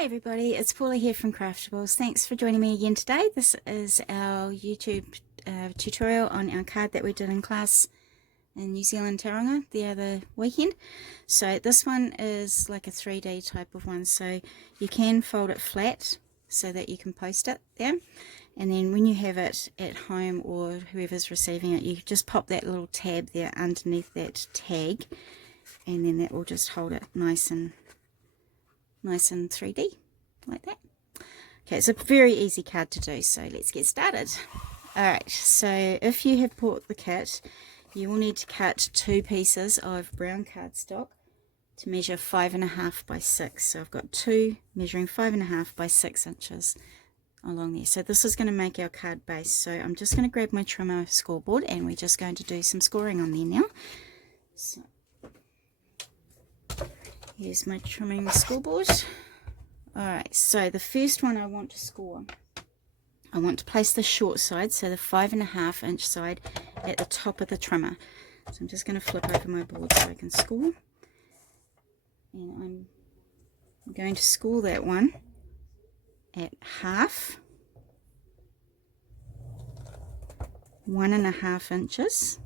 Hi everybody, it's Paula here from Craftables. Thanks for joining me again today. This is our YouTube tutorial on our card that we did in class in New Zealand Tauranga the other weekend. So this one is like a 3D type of one, so you can fold it flat so that you can post it there, and then when you have it at home or whoever's receiving it, you just pop that little tab there underneath that tag, and then that will just hold it nice and 3D like that. Okay, it's a very easy card to do, so let's get started. Alright, so if you have bought the kit, you will need to cut 2 pieces of brown cardstock to measure 5.5 by 6. So I've got 2 measuring 5.5 by 6 inches along there. So this is going to make our card base. So I'm just going to grab my trimmer scoreboard and we're just going to do some scoring on there now. So here's my trimming scoreboard. Alright, so the first one I want to score, I want to place the short side, so the 5.5 inch side, at the top of the trimmer. So I'm just going to flip over my board so I can score. And I'm going to score that one at half, 1.5 inches,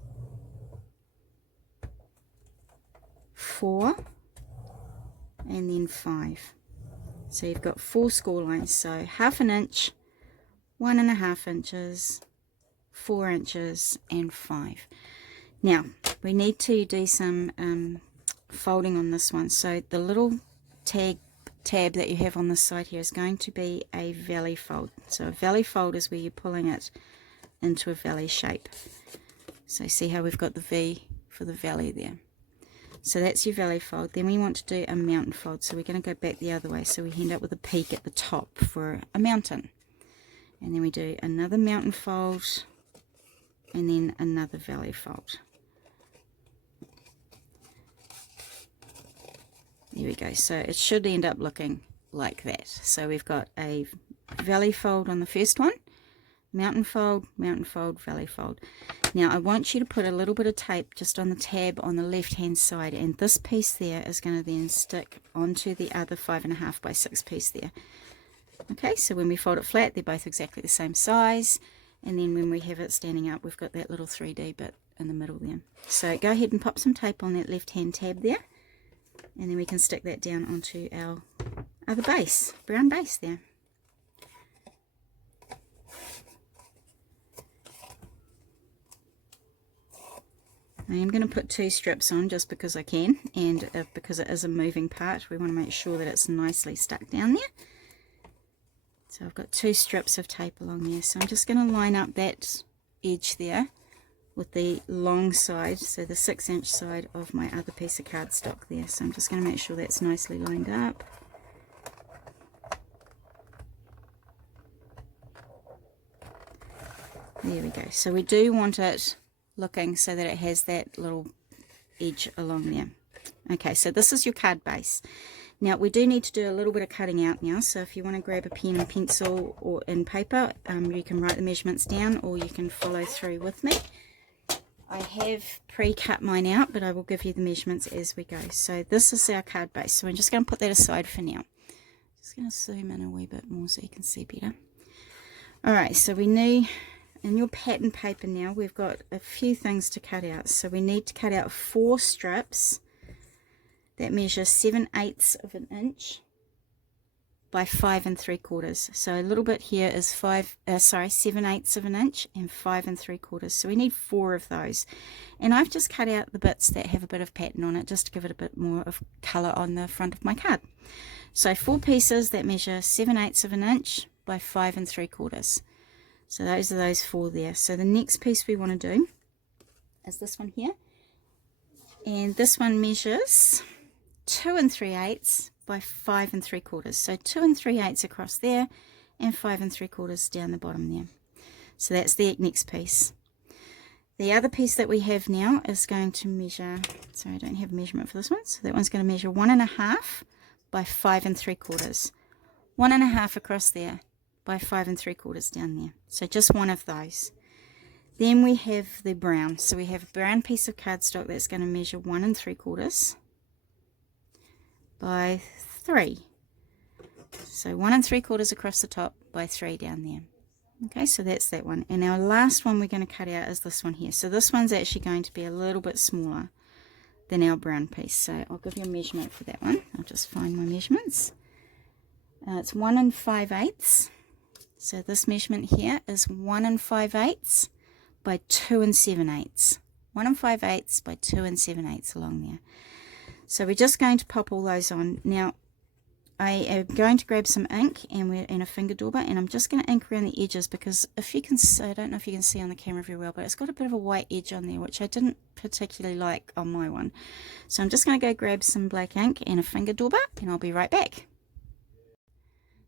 4, and then 5. So you've got 4 score lines, so 1/2 inch, 1.5 inches, 4 inches, and 5. Now we need to do some folding on this one. So the little tab that you have on this side here is going to be a valley fold. So a valley fold is where you're pulling it into a valley shape. So see how we've got the V for the valley there. So that's your valley fold. Then we want to do a mountain fold. So we're going to go back the other way. So we end up with a peak at the top for a mountain. And then we do another mountain fold and then another valley fold. There we go. So it should end up looking like that. So we've got a valley fold on the first one, mountain fold, valley fold. Now I want you to put a little bit of tape just on the tab on the left hand side, and this piece there is going to then stick onto the other 5.5 by 6 piece there. Okay, so when we fold it flat, they're both exactly the same size, and then when we have it standing up, we've got that little 3D bit in the middle there. So go ahead and pop some tape on that left hand tab there, and then we can stick that down onto our other base, brown base there. I am going to put 2 strips on just because I can, and because it is a moving part, we want to make sure that it's nicely stuck down there. So I've got 2 strips of tape along there, so I'm just going to line up that edge there with the long side, so the 6 inch side of my other piece of cardstock there. So I'm just going to make sure that's nicely lined up. There we go. So we do want it looking so that it has that little edge along there. Okay, so this is your card base. Now we do need to do a little bit of cutting out now, so if you want to grab a pen and pencil or in paper, you can write the measurements down or you can follow through with me. I have pre-cut mine out, but I will give you the measurements as we go. So this is our card base, so I'm just going to put that aside for now. Just going to zoom in a wee bit more so you can see better. Alright, so we need, in your pattern paper now, we've got a few things to cut out. So we need to cut out 4 strips that measure 7/8 of an inch by 5 3/4. So a little bit here is 7/8 of an inch and 5 3/4. So we need 4 of those. And I've just cut out the bits that have a bit of pattern on it just to give it a bit more of colour on the front of my card. So 4 pieces that measure 7/8 of an inch by 5 3/4. So those are those 4 there. So the next piece we want to do is this one here. And this one measures 2 3/8 by 5 3/4. So 2 3/8 across there and 5 3/4 down the bottom there. So that's the next piece. The other piece that we have now is going to measure, sorry I don't have a measurement for this one, so that one's going to measure 1.5 by 5 3/4. 1.5 across there by 5 3/4 down there. So just one of those. Then we have the brown. So we have a brown piece of cardstock that's going to measure 1 3/4 by 3. So 1 3/4 across the top by 3 down there. Okay, so that's that one. And our last one we're going to cut out is this one here. So this one's actually going to be a little bit smaller than our brown piece. So I'll give you a measurement for that one. I'll just find my measurements. It's 1 5/8. So this measurement here is 1 5/8 by 2 7/8. 1 5/8 by 2 7/8 along there. So we're just going to pop all those on. Now I am going to grab some ink and a finger dauber, and I'm just going to ink around the edges, because if you can see, I don't know if you can see on the camera very well, but it's got a bit of a white edge on there, which I didn't particularly like on my one. So I'm just going to go grab some black ink and a finger dauber, and I'll be right back.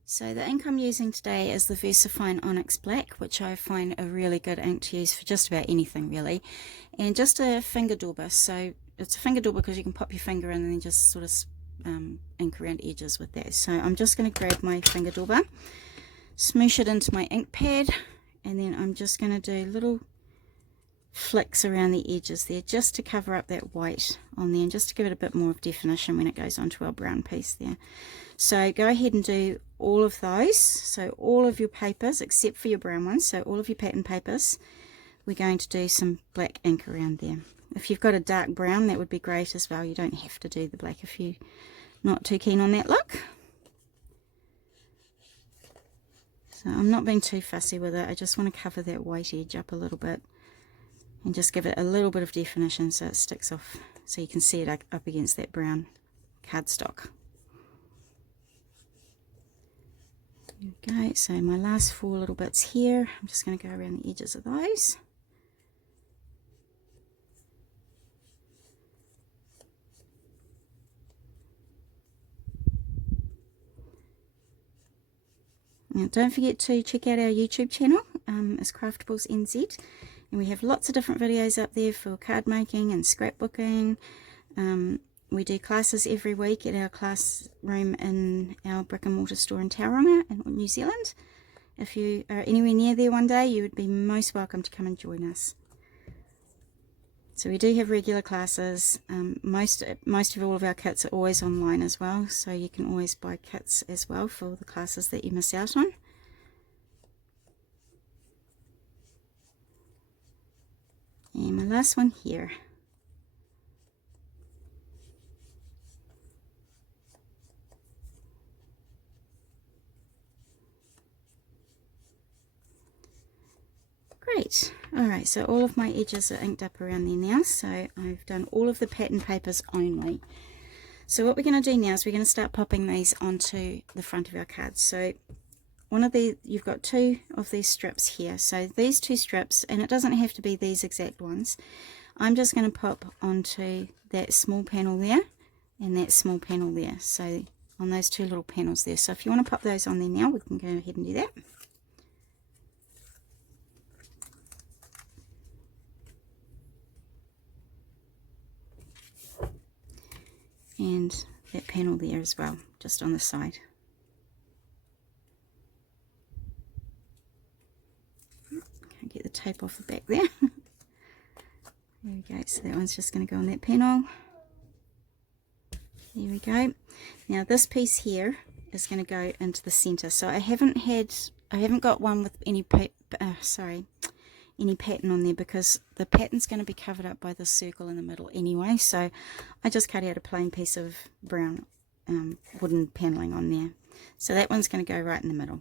So the ink I'm using today is the VersaFine Onyx Black, which I find a really good ink to use for just about anything really, and just a finger dauber. So it's a finger dauber because you can pop your finger in and then just sort of ink around edges with that. So I'm just going to grab my finger dauber, smoosh it into my ink pad, and then I'm just going to do little flicks around the edges there just to cover up that white on there and just to give it a bit more of definition when it goes onto our brown piece there. So go ahead and do all of those. So all of your papers except for your brown ones, so all of your pattern papers, we're going to do some black ink around there. If you've got a dark brown, that would be great as well. You don't have to do the black if you're not too keen on that look. So I'm not being too fussy with it. I just want to cover that white edge up a little bit and just give it a little bit of definition so it sticks off, so you can see it up against that brown cardstock. There we go. So my last 4 little bits here, I'm just going to go around the edges of those. Now don't forget to check out our YouTube channel. It's Craftables NZ, and we have lots of different videos up there for card making and scrapbooking. We do classes every week at our classroom in our brick and mortar store in Tauranga in New Zealand. If you are anywhere near there one day, you would be most welcome to come and join us. So we do have regular classes. Most of all of our kits are always online as well, so you can always buy kits as well for the classes that you miss out on. And my last one here. Great. Alright, so all of my edges are inked up around there now, so I've done all of the pattern papers only. So what we're going to do now is we're going to start popping these onto the front of our cards. So you've got 2 of these strips here, so these 2 strips, and it doesn't have to be these exact ones, I'm just going to pop onto that small panel there and that small panel there, so on those 2 little panels there. So if you want to pop those on there now, we can go ahead and do that. And that panel there as well, just on the side. Can't get the tape off the back there. There we go, so that one's just going to go on that panel. There we go. Now this piece here is going to go into the center. So I haven't got one with any pattern on there, because the pattern's going to be covered up by this circle in the middle anyway, so I just cut out a plain piece of brown wooden paneling on there. So that one's going to go right in the middle.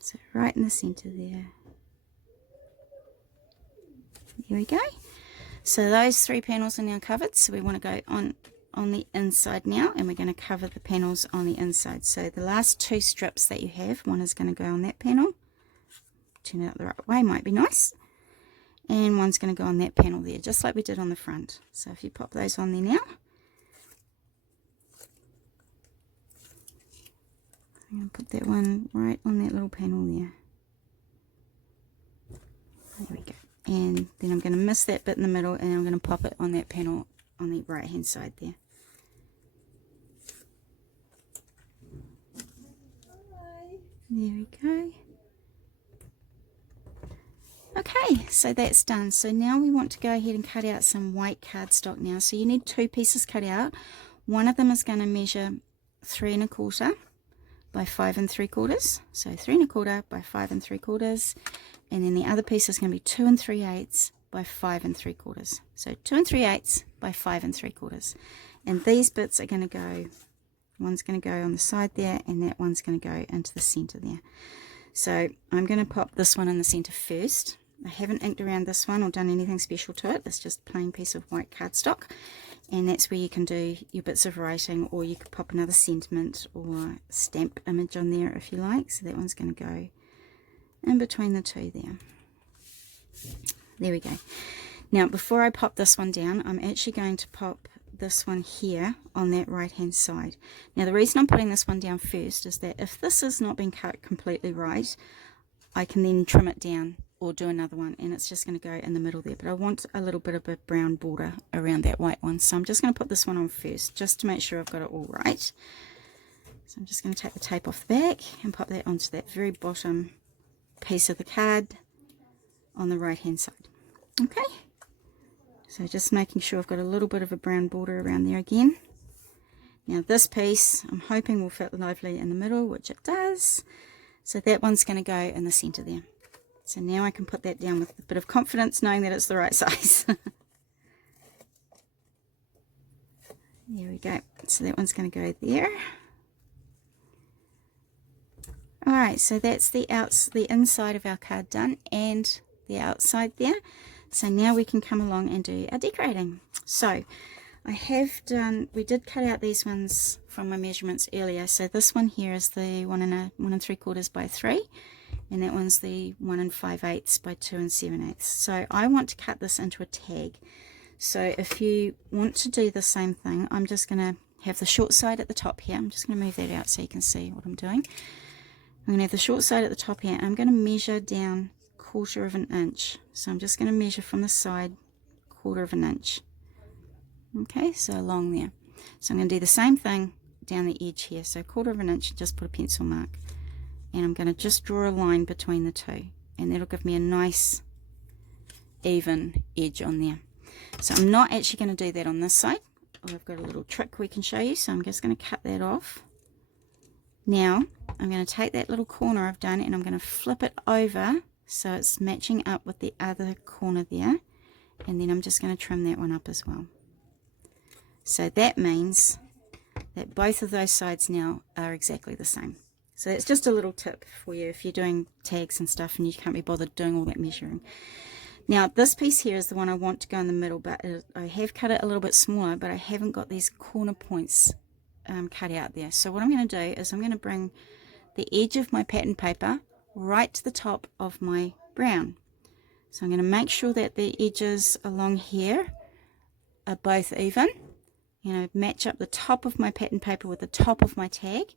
So right in the center there. There we go. So those 3 panels are now covered, so we want to go on the inside now, and we're going to cover the panels on the inside. So the last 2 strips that you have, one is going to go on that panel, turn it out the right way, might be nice, and one's going to go on that panel there, just like we did on the front. So if you pop those on there now, I'm going to put that one right on that little panel there. There we go. And then I'm going to miss that bit in the middle, and I'm going to pop it on that panel on the right hand side there. There we go. Okay, so that's done. So now we want to go ahead and cut out some white cardstock now. So you need 2 pieces cut out. One of them is going to measure 3 1/4 by 5 3/4, so 3 1/4 by 5 3/4, and then the other piece is going to be 2 3/8 by 5 3/4, so 2 3/8 by 5 3/4, and these bits are going to go, one's going to go on the side there, and that one's going to go into the center there. So I'm going to pop this one in the center first. I haven't inked around this one or done anything special to it. It's just a plain piece of white cardstock, and that's where you can do your bits of writing, or you could pop another sentiment or stamp image on there if you like. So that one's going to go in between the two there. There we go. Now before I pop this one down, I'm actually going to pop this one here on that right hand side. Now the reason I'm putting this one down first is that if this has not been cut completely right, I can then trim it down or do another one, and it's just going to go in the middle there. But I want a little bit of a brown border around that white one, so I'm just going to put this one on first just to make sure I've got it all right. So I'm just going to take the tape off the back and pop that onto that very bottom piece of the card on the right hand side. Okay, so just making sure I've got a little bit of a brown border around there again. Now this piece I'm hoping will fit lovely in the middle, which it does. So that one's going to go in the center there. So now I can put that down with a bit of confidence, knowing that it's the right size. There we go. So that one's going to go there. Alright, so that's the inside of our card done, and the outside there. So now we can come along and do our decorating. So I have done, we did cut out these ones from my measurements earlier. So this one here is the 1 3/4 by 3, and that one's the 1 5/8 by 2 7/8. So I want to cut this into a tag. So if you want to do the same thing, I'm just going to have the short side at the top here. I'm just going to move that out so you can see what I'm doing. I'm going to have the short side at the top here, and I'm going to measure down 1/4 of an inch. So I'm just going to measure from the side 1/4 of an inch. Okay, so along there. So I'm going to do the same thing down the edge here. So 1/4 of an inch, just put a pencil mark. And I'm going to just draw a line between the two. And that'll give me a nice even edge on there. So I'm not actually going to do that on this side. I've got a little trick we can show you. So I'm just going to cut that off. Now I'm going to take that little corner I've done and I'm going to flip it over so it's matching up with the other corner there. And then I'm just going to trim that one up as well. So that means that both of those sides now are exactly the same. So that's just a little tip for you if you're doing tags and stuff and you can't be bothered doing all that measuring. Now this piece here is the one I want to go in the middle, but I have cut it a little bit smaller, but I haven't got these corner points cut out there. So what I'm going to do is I'm going to bring the edge of my pattern paper right to the top of my brown. So I'm going to make sure that the edges along here are both even. You know, match up the top of my pattern paper with the top of my tag.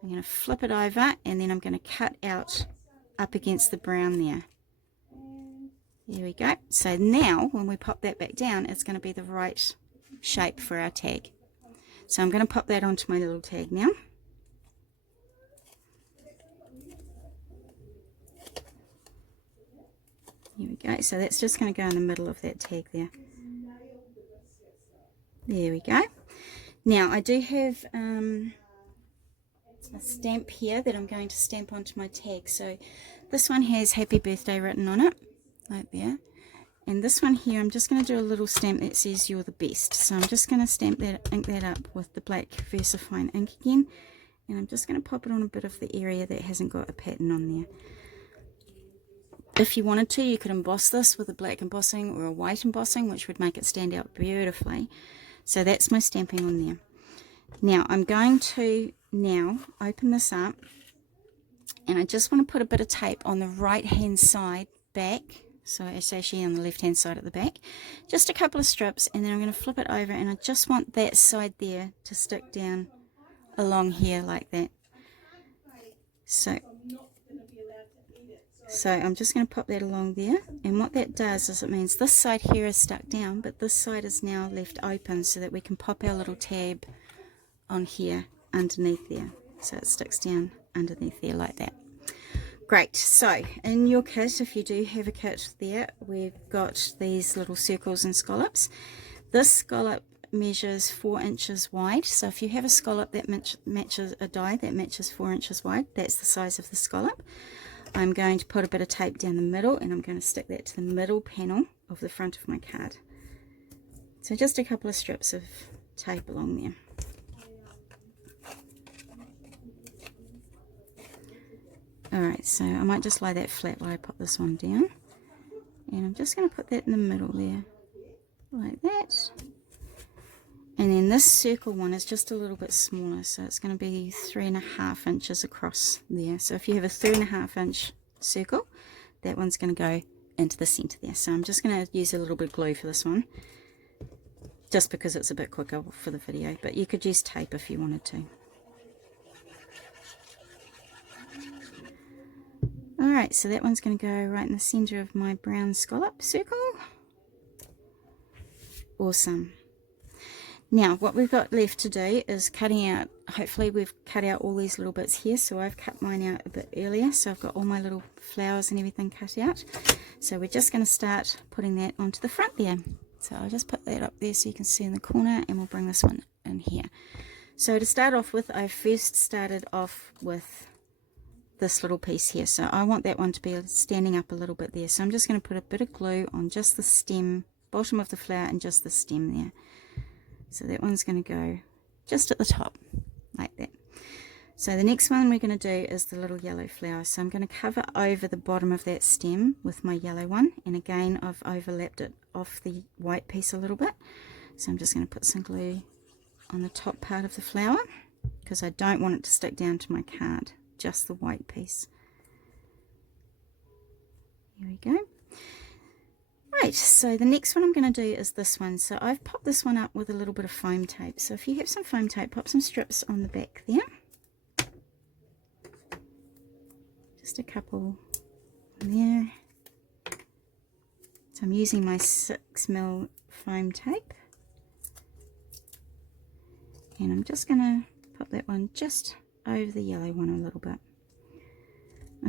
I'm going to flip it over and then I'm going to cut out up against the brown there. There we go. So now when we pop that back down, it's going to be the right shape for our tag. So I'm going to pop that onto my little tag now. Here we go. So that's just going to go in the middle of that tag there. There we go. Now I do have a stamp here that I'm going to stamp onto my tag. So this one has happy birthday written on it, like there. And this one here, I'm just going to do a little stamp that says you're the best. So I'm just going to stamp that, ink that up with the black VersaFine ink again. And I'm just going to pop it on a bit of the area that hasn't got a pattern on there. If you wanted to, you could emboss this with a black embossing or a white embossing, which would make it stand out beautifully. So that's my stamping on there. Now I'm going to now open this up, and I just want to put a bit of tape on the right hand side back. So it's actually on the left hand side at the back. Just a couple of strips, and then I'm going to flip it over, and I just want that side there to stick down along here like that. So I'm just going to pop that along there, and what that does is it means this side here is stuck down, but this side is now left open so that we can pop our little tab on here underneath there. So it sticks down underneath there like that. Great. So in your kit, if you do have a kit there, we've got these little circles and scallops. This scallop measures 4 inches wide. So if you have a scallop that matches a die that matches 4 inches wide, that's the size of the scallop. I'm going to put a bit of tape down the middle, and I'm going to stick that to the middle panel of the front of my card. So just a couple of strips of tape along there. Alright, so I might just lay that flat while I put this one down. And I'm just going to put that in the middle there, like that. And then this circle one is just a little bit smaller, so it's going to be 3.5 inches across there. So if you have a 3.5 inch circle, that one's going to go into the center there. So I'm just going to use a little bit of glue for this one, just because it's a bit quicker for the video, but you could use tape if you wanted to. Alright, so that one's going to go right in the center of my brown scallop circle. Awesome. Now what we've got left to do is cutting out. Hopefully we've cut out all these little bits here, so I've cut mine out a bit earlier, so I've got all my little flowers and everything cut out. So we're just going to start putting that onto the front there. So I'll just put that up there so you can see in the corner, and we'll bring this one in here. So to start off with, I first started off with this little piece here, so I want that one to be standing up a little bit there. So I'm just going to put a bit of glue on just the stem, bottom of the flower, and just the stem there. So that one's going to go just at the top, like that. So the next one we're going to do is the little yellow flower. So I'm going to cover over the bottom of that stem with my yellow one, and again I've overlapped it off the white piece a little bit. So I'm just going to put some glue on the top part of the flower, because I don't want it to stick down to my card, just the white piece. Here we go. Right, so the next one I'm going to do is this one. So I've popped this one up with a little bit of foam tape. So if you have some foam tape, pop some strips on the back there. Just a couple there. So I'm using my 6mm foam tape. And I'm just going to pop that one just over the yellow one a little bit.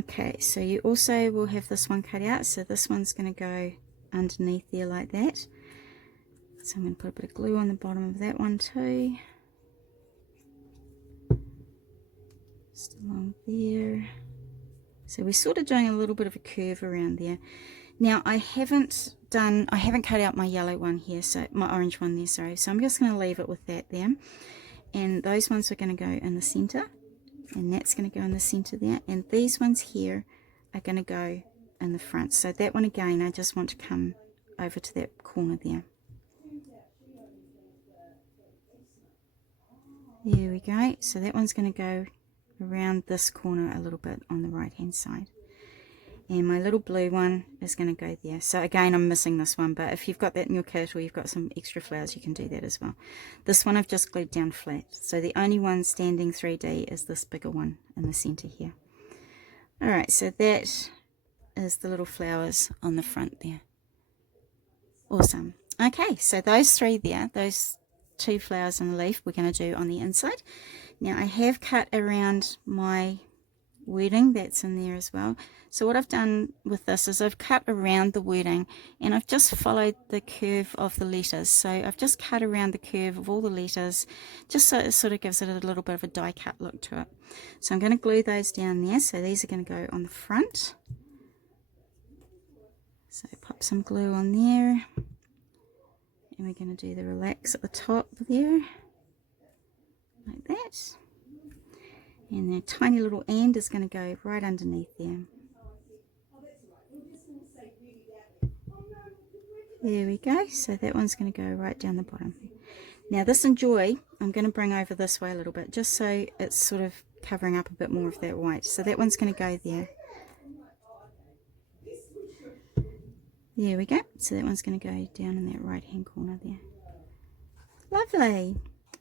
Okay, so you also will have this one cut out. So this one's going to go underneath there like that. So I'm going to put a bit of glue on the bottom of that one too, just along there. So we're sort of doing a little bit of a curve around there. Now I haven't cut out my yellow one here, so my orange one there, sorry. So I'm just going to leave it with that there, and those ones are going to go in the center, and that's going to go in the center there, and these ones here are going to go in the front. So that one again, I just want to come over to that corner there. There we go. So that one's going to go around this corner a little bit on the right hand side, and my little blue one is going to go there. So again, I'm missing this one, but if you've got that in your kit or you've got some extra flowers, you can do that as well. This one I've just glued down flat, so the only one standing 3D is this bigger one in the center here. Alright, so that is the little flowers on the front there. Awesome. Okay, so those three there, those two flowers and the leaf, we're going to do on the inside. Now I have cut around my wording that's in there as well. So what I've done with this is I've cut around the wording, and I've just followed the curve of the letters. So I've just cut around the curve of all the letters, just so it sort of gives it a little bit of a die cut look to it. So I'm going to glue those down there. So these are going to go on the front. So pop some glue on there, and we're going to do the relax at the top there, like that. And the tiny little end is going to go right underneath there. There we go. So that one's going to go right down the bottom. Now this enjoy, I'm going to bring over this way a little bit, just so it's sort of covering up a bit more of that white. So that one's going to go there. There we go. So that one's going to go down in that right hand corner there. Lovely.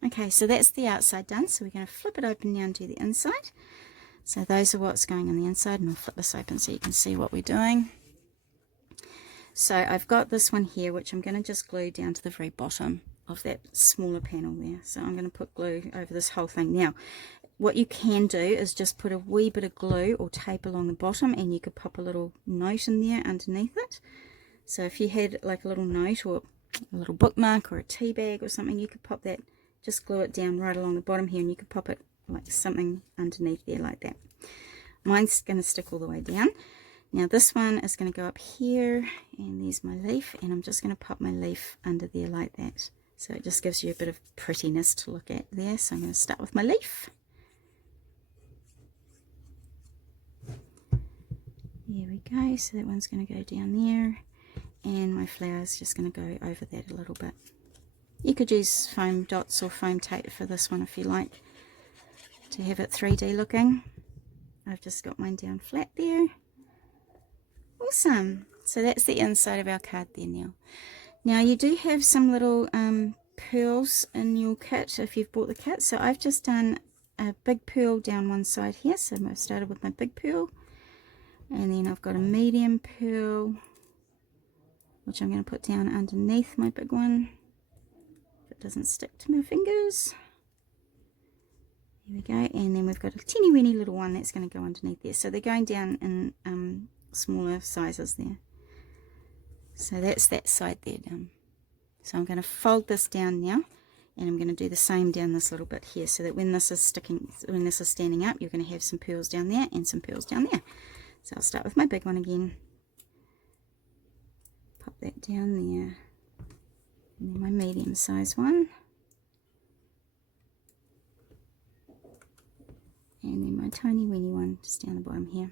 Okay, so that's the outside done. So we're going to flip it open now and do the inside. So those are what's going on the inside, and I'll flip this open so you can see what we're doing. So I've got this one here, which I'm going to just glue down to the very bottom of that smaller panel there. So I'm going to put glue over this whole thing. Now, what you can do is just put a wee bit of glue or tape along the bottom, and you could pop a little note in there underneath it. So if you had like a little note or little bookmark or a tea bag or something, you could pop that, just glue it down right along the bottom here, and you could pop it like something underneath there like that. Mine's going to stick all the way down. Now this one is going to go up here, and there's my leaf, and I'm just going to pop my leaf under there like that. So it just gives you a bit of prettiness to look at there. So I'm going to start with my leaf. There we go. So that one's going to go down there, and my flower is just going to go over that a little bit. You could use foam dots or foam tape for this one if you like, to have it 3D looking. I've just got mine down flat there. Awesome. So that's the inside of our card there now. Now you do have some little pearls in your kit if you've bought the kit. So I've just done a big pearl down one side here. So I've started with my big pearl. And then I've got a medium pearl, which I'm going to put down underneath my big one. If it doesn't stick to my fingers. There we go. And then we've got a teeny weeny little one that's going to go underneath there. So they're going down in smaller sizes there. So that's that side there done. So I'm going to fold this down now, and I'm going to do the same down this little bit here, so that when this is standing up, you're going to have some pearls down there and some pearls down there. So I'll start with my big one again. Pop that down there. And then my medium size one. And then my tiny weeny one just down the bottom here.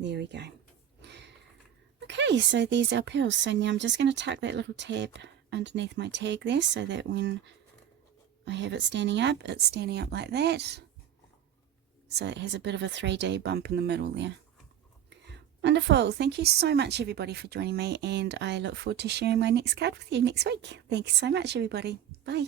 There we go. Okay, so there's our pearls. So now I'm just going to tuck that little tab underneath my tag there, so that when I have it standing up, it's standing up like that. So it has a bit of a 3D bump in the middle there. Wonderful. Thank you so much, everybody, for joining me, and I look forward to sharing my next card with you next week. Thanks so much, everybody. Bye.